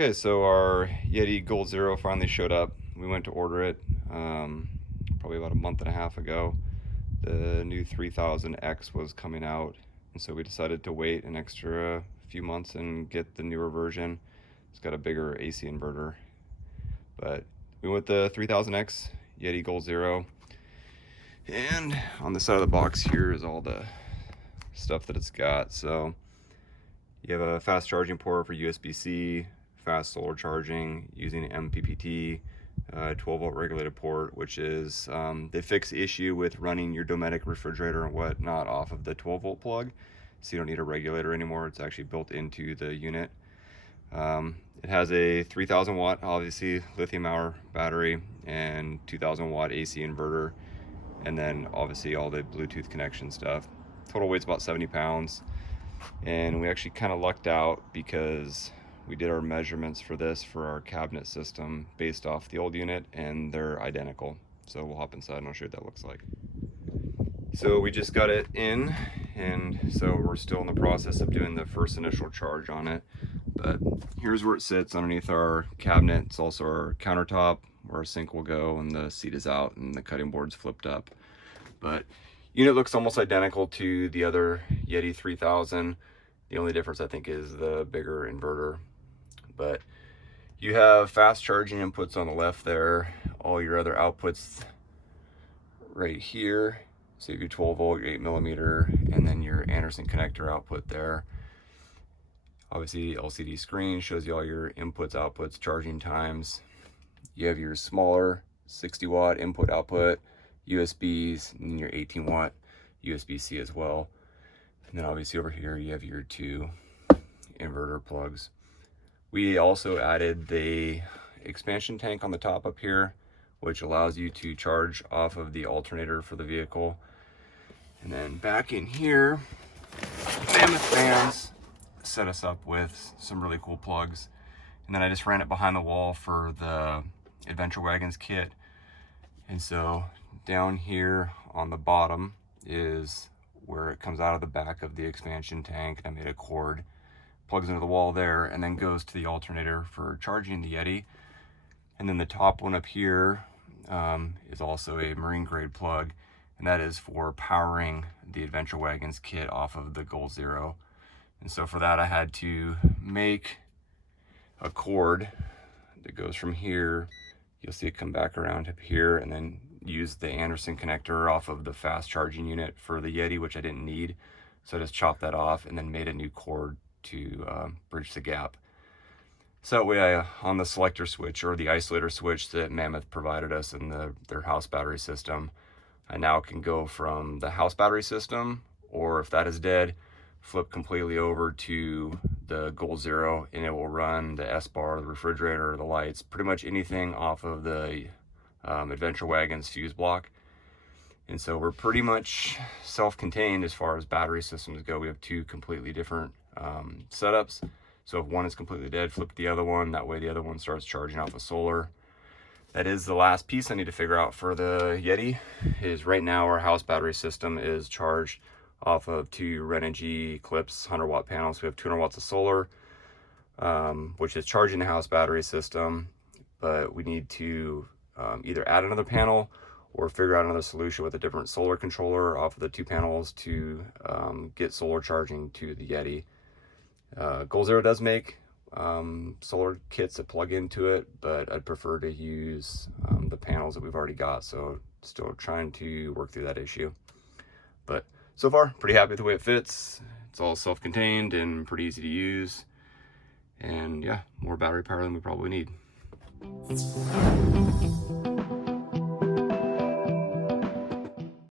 Okay, so our Yeti Goal Zero finally showed up. We went to order it probably about a month and a half ago. The new 3000X was coming out, and so we decided to wait an extra few months and get the newer version. It's got a bigger AC inverter, but we went the 3000X Yeti Goal Zero. And on the side of the box here is all the stuff that it's got. So you have a fast charging port for USB-C, fast solar charging using MPPT, 12-volt regulated port, which is they fix the issue with running your domestic refrigerator and whatnot off of the 12-volt plug, so you don't need a regulator anymore. It's actually built into the unit. It has a 3000 watt, obviously, lithium hour battery and 2000 watt AC inverter, and then obviously all the Bluetooth connection stuff. Total weight's about 70 pounds. And we actually kind of lucked out because we did our measurements for this for our cabinet system based off the old unit, and they're identical. So we'll hop inside and I'll show you what that looks like. So we just got it in, and so we're still in the process of doing the first initial charge on it. But here's where it sits underneath our cabinet. It's also our countertop where our sink will go, and the seat is out and the cutting board's flipped up. But unit looks almost identical to the other Yeti 3000. The only difference I think is the bigger inverter. But you have fast charging inputs on the left there, all your other outputs right here. So you have your 12 volt, your 8mm, and then your Anderson connector output there. Obviously LCD screen shows you all your inputs, outputs, charging times. You have your smaller 60 watt input output, USBs, and then your 18 watt USB-C as well. And then obviously over here you have your two inverter plugs. We also added the expansion tank on the top up here, which allows you to charge off of the alternator for the vehicle. And then back in here, Mammoth fans set us up with some really cool plugs. And then I just ran it behind the wall for the Adventure Wagons kit. And so down here on the bottom is where it comes out of the back of the expansion tank. I made a cord, plugs into the wall there, and then goes to the alternator for charging the Yeti. And then the top one up here is also a marine grade plug, and that is for powering the Adventure Wagons kit off of the Goal Zero. And so for that I had to make a cord that goes from here, you'll see it come back around up here, and then use the Anderson connector off of the fast charging unit for the Yeti, which I didn't need. So I just chopped that off and then made a new cord to bridge the gap. So that way on the selector switch, or the isolator switch that Mammoth provided us in their house battery system, I now can go from the house battery system, or if that is dead, flip completely over to the Goal Zero, and it will run the S-bar, the refrigerator, the lights, pretty much anything off of the Adventure Wagons fuse block. And so we're pretty much self-contained as far as battery systems go. We have two completely different setups. So if one is completely dead, flip the other one. That way the other one starts charging off of solar. That is the last piece I need to figure out for the Yeti. Is right now our house battery system is charged off of two Renogy Eclipse 100 watt panels. We have 200 watts of solar, which is charging the house battery system, but we need to either add another panel or figure out another solution with a different solar controller off of the two panels to get solar charging to the Yeti. Goal Zero does make solar kits that plug into it, but I'd prefer to use the panels that we've already got, so still trying to work through that issue. But so far, pretty happy with the way it fits. It's all self-contained and pretty easy to use. And yeah, more battery power than we probably need.